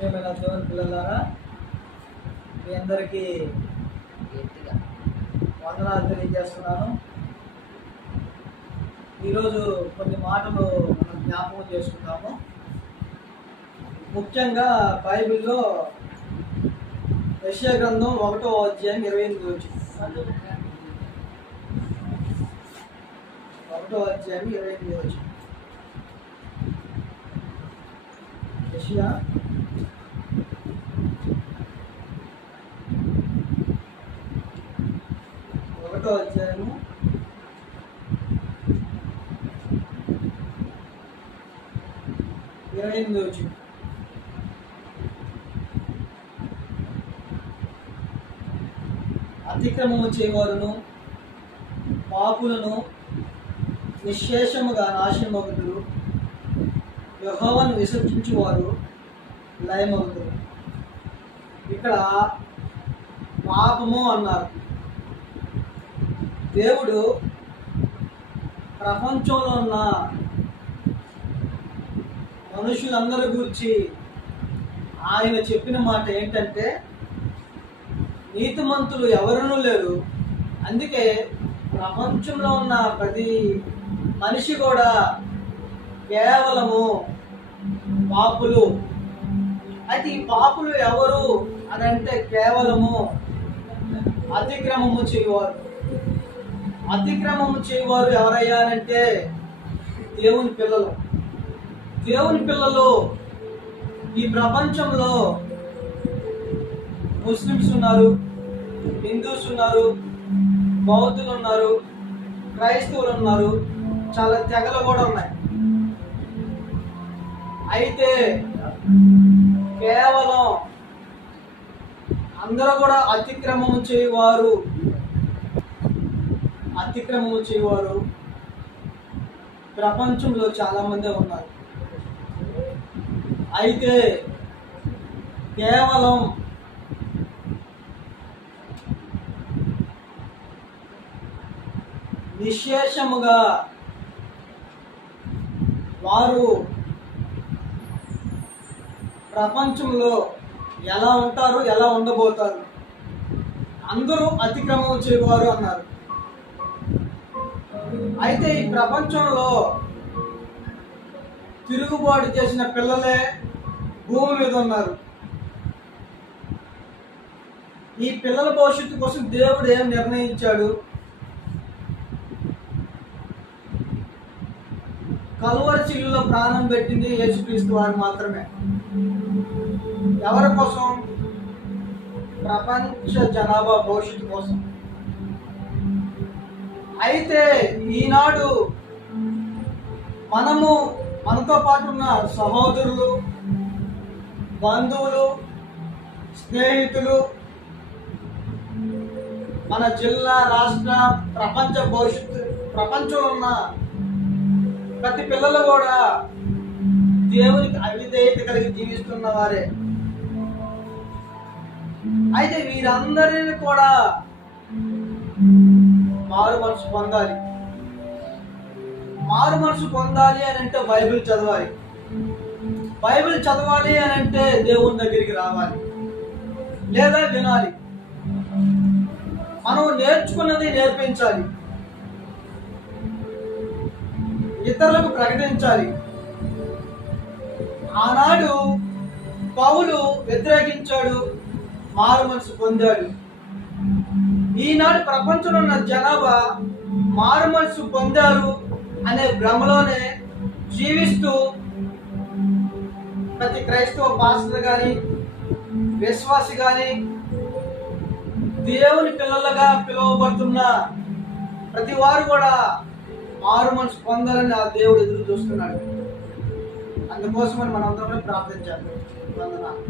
ప్రియమైన దేవుని పిల్లలారా, మీ అందరికీ వందనాలు తెలియజేస్తున్నాను. ఈరోజు కొన్ని మాటలు మనం జ్ఞాపకం చేసుకుంటాము. ముఖ్యంగా బైబిల్లో యెషయా గ్రంథం 1వ అధ్యాయం 28 వచ్చింది. 1వ అధ్యాయం 28 వచ్చింది. యెషయా 1వ అధ్యాయము 28 వచ్చింది. అతిక్రమము చేయవారును పాపులను నిశ్శేషముగా నాశనమగుదురు, యెహోవాను విసర్జించువారు లయమగుదురు. ఇక్కడ పాపము అన్నారు. దేవుడు ప్రపంచంలో ఉన్న మనుషులందరి గురించి ఆయన చెప్పిన మాట ఏంటంటే, నీతిమంతులు ఎవరూ లేరు, అందుకే ప్రపంచంలో ఉన్న ప్రతి మనిషి కూడా కేవలము పాపులు. అయితే ఈ పాపులు ఎవరు అని అంటే కేవలము అతిక్రమము చేయవారు. అతిక్రమము చేయవారు ఎవరయ్యారంటే దేవుని పిల్లలు. దేవుని పిల్లలు ఈ ప్రపంచంలో ముస్లిమ్స్ ఉన్నారు, హిందూస్ ఉన్నారు, బౌద్ధులు ఉన్నారు, క్రైస్తవులు ఉన్నారు, చాలా తెగలు కూడా ఉన్నాయి. అయితే కేవలం అందరూ కూడా అతిక్రమము చేయవారు ప్రపంచంలో చాలా మంది ఉన్నారు. అయితే కేవలం నిశ్శేషముగా వారు ప్రపంచంలో ఎలా ఉంటారు, ఎలా ఉండబోతారు, అందరూ అతిక్రమం చేయవారు అన్నారు. అయితే ఈ ప్రపంచంలో తిరుగుబాటు చేసిన పిల్లలే భూమి మీద ఉన్నారు. ఈ పిల్లల భవిష్యత్తు కోసం దేవుడు ఏం నిర్ణయించాడు? కలువరి శిలువలో ప్రాణం పెట్టింది యేసుక్రీస్తు వారు మాత్రమే. ఎవరి కోసం? ప్రపంచ జనాభా భవిష్యత్తు కోసం. అయితే ఈనాడు మనతో పాటు ఉన్న సహోదరులు, బంధువులు, స్నేహితులు, మన జిల్లా, రాష్ట్ర, ప్రపంచ భవిష్యత్తు, ప్రపంచంలో ఉన్న ప్రతి పిల్లలు కూడా దేవునికి అవిధేయత కలిగి జీవిస్తున్న వారే. అయితే వీరందరినీ కూడా మారు మనసు పొందాలి. మారు మనసు పొందాలి అని అంటే బైబిల్ చదవాలి. బైబిల్ చదవాలి అని అంటే దేవుని దగ్గరికి రావాలి లేదా వినాలి. మనం నేర్చుకున్నది నేర్పించాలి, ఇతరులకు ప్రకటించాలి. ఆనాడు పౌలు వ్యతిరేకించాడు, మారు మనసు పొందాడు. ఈనాడు ప్రపంచంలో ఉన్న జనాభా మారు మనసు పొందారు అనే భ్రమలోనే జీవిస్తూ ప్రతి క్రైస్తవ పాస్టర్ కానీ, విశ్వాసి కానీ, దేవుని పిల్లలుగా పిలువబడుతున్న ప్రతి వారు కూడా మారు మనసు పొందాలని ఆ దేవుడు ఎదురు చూస్తున్నాడు. అందుకోసమని మనం అందరం ప్రార్థించాలి. వందనాలు.